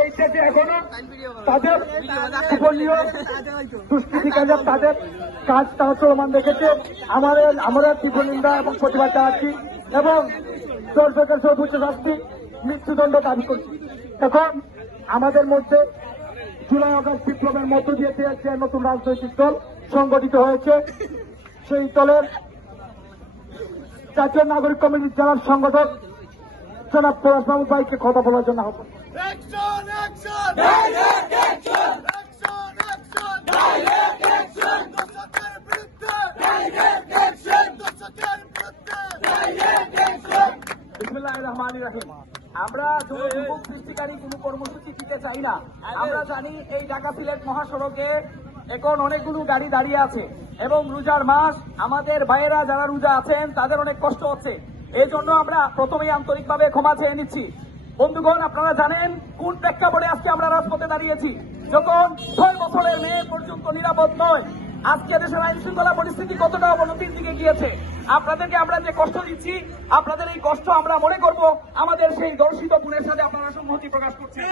এই দেশে এখনো তাদের গোপনীয় দুষ্কৃতিকারীরা তাদের কাজ তারা চলমান রেখেছে। আমরা তীব্র নিন্দা এবং প্রতিবাদ জানাচ্ছি এবং দর্শকের সর্বোচ্চ শাস্তি মৃত্যুদণ্ড দাবি করছি। এখন আমাদের মধ্যে জুলাই আগস্ট বিপ্লবের মধ্য দিয়ে যে নতুন রাজনৈতিক দল সংগঠিত হয়েছে, সেই দলের জাতীয় নাগরিক কমিটির জেলার সংগঠক জনাব পলাশ মাহমুদ ভাইকে কথা বলার জন্য আহ্বান। বিসমিল্লাহির রহমানির রহিম। আমরা যুবক সৃষ্টিকারী কোন কর্মসূচি দিতে চাই না। আমরা জানি এই ঢাকা সিলেট মহাসড়কে এখন অনেকগুলো গাড়ি দাঁড়িয়ে আছে এবং রোজার মাস, আমাদের ভাইয়েরা যারা রোজা আছেন তাদের অনেক কষ্ট হচ্ছে। এই জন্য আমরা প্রথমেই আন্তরিকভাবে ক্ষমা চেয়ে নিচ্ছি। বন্ধুগণ, আপনারা জানেন কোন প্রেক্ষাপটে আজকে আমরা রাজপথে দাঁড়িয়েছি। যখন 6 বছরের মেয়ে পর্যন্ত নিরাপদ নয়, আজকে দেশের আইন শৃঙ্খলা পরিস্থিতি কতটা অবনতির দিকে গিয়েছে। আপনাদেরকে আমরা যে কষ্ট দিচ্ছি, আপনাদের এই কষ্ট আমরা মনে করব আমাদের সেই দর্শিত গুণের সাথে আপনারা সংহতি প্রকাশ করছেন।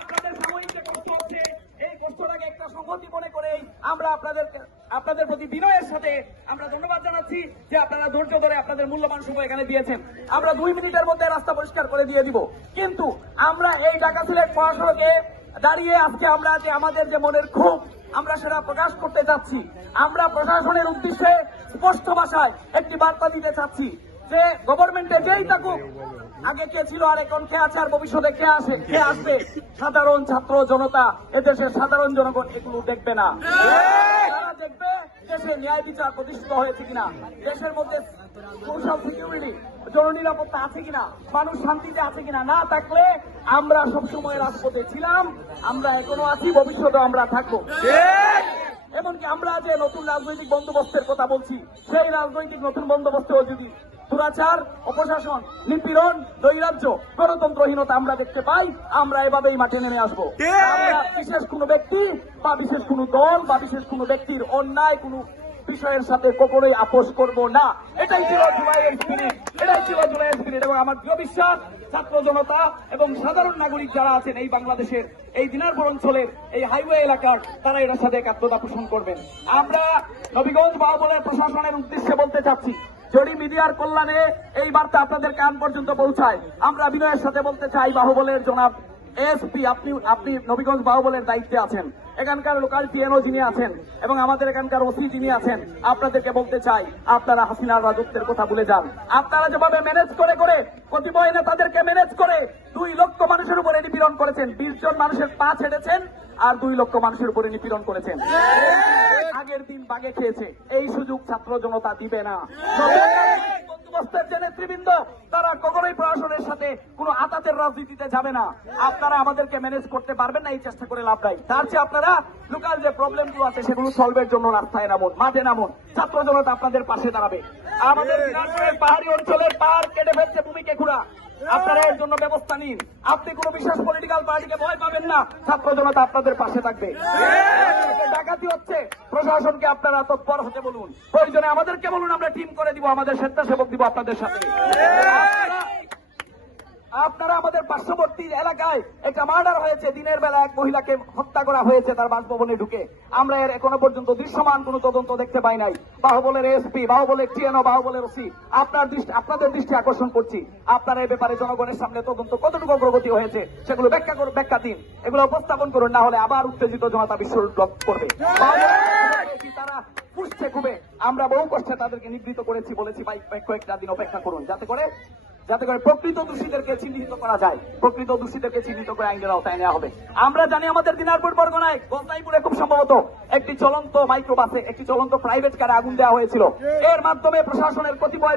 আপনাদের সাময়িক যে কষ্ট হচ্ছে, এই কষ্টটাকে একটা সংহতি মনে করেই আমরা আপনাদের প্রতি বিনয়ের সাথে আমরা ধন্যবাদ জানাচ্ছি যে আপনারা ধৈর্য ধরে আপনাদের মূল্যবান সময় এখানে দিয়েছেন। আমরা 2 মিনিটের মধ্যে রাস্তা পরিষ্কার করে দিয়ে দিব, কিন্তু আমরা এই ঢাকা সিলেট মহাসড়কে দাঁড়িয়ে আজকে আমরা যে আমাদের যে মনের ক্ষোভ আমরা সেটা প্রকাশ করতে চাচ্ছি। আমরা প্রশাসনের উদ্দেশ্যে স্পষ্ট ভাষায় একটি বার্তা দিতে চাচ্ছি যে গভর্নমেন্টে যেই থাকুক, আগে কে ছিল আর এখন কে আছে আর ভবিষ্যতে কে আসবে, সাধারণ ছাত্র জনতা, এদেশের সাধারণ জনগণ এগুলো দেখবে না। তারা দেখবে দেশে ন্যায় বিচার প্রতিষ্ঠিত হয়েছে কিনা, দেশের মধ্যে সোশ্যাল সিকিউরিটি, জননিরাপত্তা আছে কিনা, মানুষ শান্তিতে আছে কিনা। না থাকলে আমরা সবসময় রাজপথে ছিলাম, আমরা এখনো আছি, ভবিষ্যতে আমরা থাকবো। এমনকি আমরা যে নতুন রাজনৈতিক বন্দোবস্তের কথা বলছি, সেই রাজনৈতিক নতুন বন্দোবস্তেও যদি দুরাচার, অপশাসন, নিপীড়ন, নৈরাজ্য, গণতন্ত্রহীনতা আমরা দেখতে পাই, আমরা এভাবেই মাঠে নেমে আসবো। আমরা বিশেষ কোনো ব্যক্তি বা বিশেষ কোনো দল বা বিশেষ কোনো ব্যক্তির অন্যায় কোনো বিষয়ের সাথে কখনোই আপোষ করব না। এটাই ছিল জুলাইয়ের স্পিরিট, এবং আমার দৃঢ় বিশ্বাস ছাত্র জনতা এবং সাধারণ নাগরিক যারা আছেন এই বাংলাদেশের এই দিনারপুর অঞ্চলের এই হাইওয়ে এলাকার, তারা এর সাথে একাত্মতা পোষণ করবেন। আমরা নবীগঞ্জ বাহুবলের প্রশাসনের উদ্দেশ্যে বলতে চাচ্ছি, যদি মিডিয়ার কল্যাণে এই বার্তা আপনাদের কান পর্যন্ত পৌঁছায়, আমরা বিনয়ের সাথে বলতে চাই, বাহুবলের জনাব এসপি, আপনি নবীগঞ্জ বাহুবলের দায়িত্বে আছেন, এখানকার লোকাল টিএনও যিনি আছেন এবং আমাদের এখানকার ওসি যিনি আছেন, আপনাদেরকে বলতে চাই, আপনারা হাসিনার রাজত্বের কথা ভুলে যান। আপনারা যেভাবে ম্যানেজ করে কতিপয় নেতাদেরকে ম্যানেজ করে 2 লক্ষ মানুষের উপরে নিপীড়ন করেছেন, 20 জন মানুষের পা ছেড়েছেন আর 2 লক্ষ মানুষের উপরে নিপীড়ন করেছেন। আগের দিন বাগে খেয়েছে, এই সুযোগ ছাত্র জনতা দিবে না। বন্দোবস্তের যে নেতৃবৃন্দ, তারা কখনোই প্রশাসনের সাথে কোনো আতাতের রাজনীতিতে যাবে না। আপনারা আমাদেরকে ম্যানেজ করতে পারবেন না, এই চেষ্টা করে লাভ নাই। তার চেয়ে আপনারা লোকাল যে প্রবলেমগুলো আছে সেগুলো সলভের জন্য রাস্তায় নামুন, মাঠে নামুন, ছাত্র জনতা আপনাদের পাশে দাঁড়াবে। আমাদের পাহাড়ি অঞ্চলের পাহাড় কেটে ফেলছে ভূমিকে খুঁড়া, আপনারা এর জন্য ব্যবস্থা নিন। আপনি কোন বিশেষ পলিটিক্যাল পার্টিকে ভয় পাবেন না, ছাত্র জনতা আপনাদের পাশে থাকবে। ডাকাতি হচ্ছে, প্রশাসনকে আপনারা তৎপর হতে বলুন, প্রয়োজনে আমাদেরকে বলুন, আমরা টিম করে দিব, আমাদের স্বেচ্ছাসেবক দিব আপনাদের সাথে। আপনারা আমাদের পার্শ্ববর্তী এলাকায় একটা মার্ডার হয়েছে, দিনের বেলা এক মহিলাকে হত্যা করা হয়েছে তার বাসভবনে ঢুকে। আমরা এর এখনো পর্যন্ত দৃশ্যমান কোন তদন্ত দেখতে পাই নাই। বাহুবলের এসপি, বাহুবলের টিএনও, বাহুবলের ওসি, আপনাদের দৃষ্টি আকর্ষণ করছি, আপনারা এই ব্যাপারে জনগণের সামনে তদন্ত কতটুকু অগ্রগতি হয়েছে সেগুলো ব্যাখ্যা দিন, এগুলো উপস্থাপন করুন, না হলে আবার উত্তেজিত জনতা বিস্ফোরণ করবে। তারা পুষছে খুবই, আমরা বহু কষ্টে তাদেরকে নিবৃত্ত করেছি, বলেছি ভাই কয়েকটা দিন অপেক্ষা করুন, যাতে করে প্রকৃত দোষীদেরকে চিহ্নিত করা যায়, প্রকৃত দোষীদেরকে চিহ্নিত করে আইনের আওতায় নেওয়া হবে। আমরা জানি আমাদের দিনারপুর বরগুনায় গলতাইপুরে খুব সম্ভবত একটি চলন্ত মাইক্রোবাসে, একটি চলন্ত প্রাইভেট কারে আগুন দেওয়া হয়েছিল। এর মাধ্যমে প্রশাসনের কতিপয়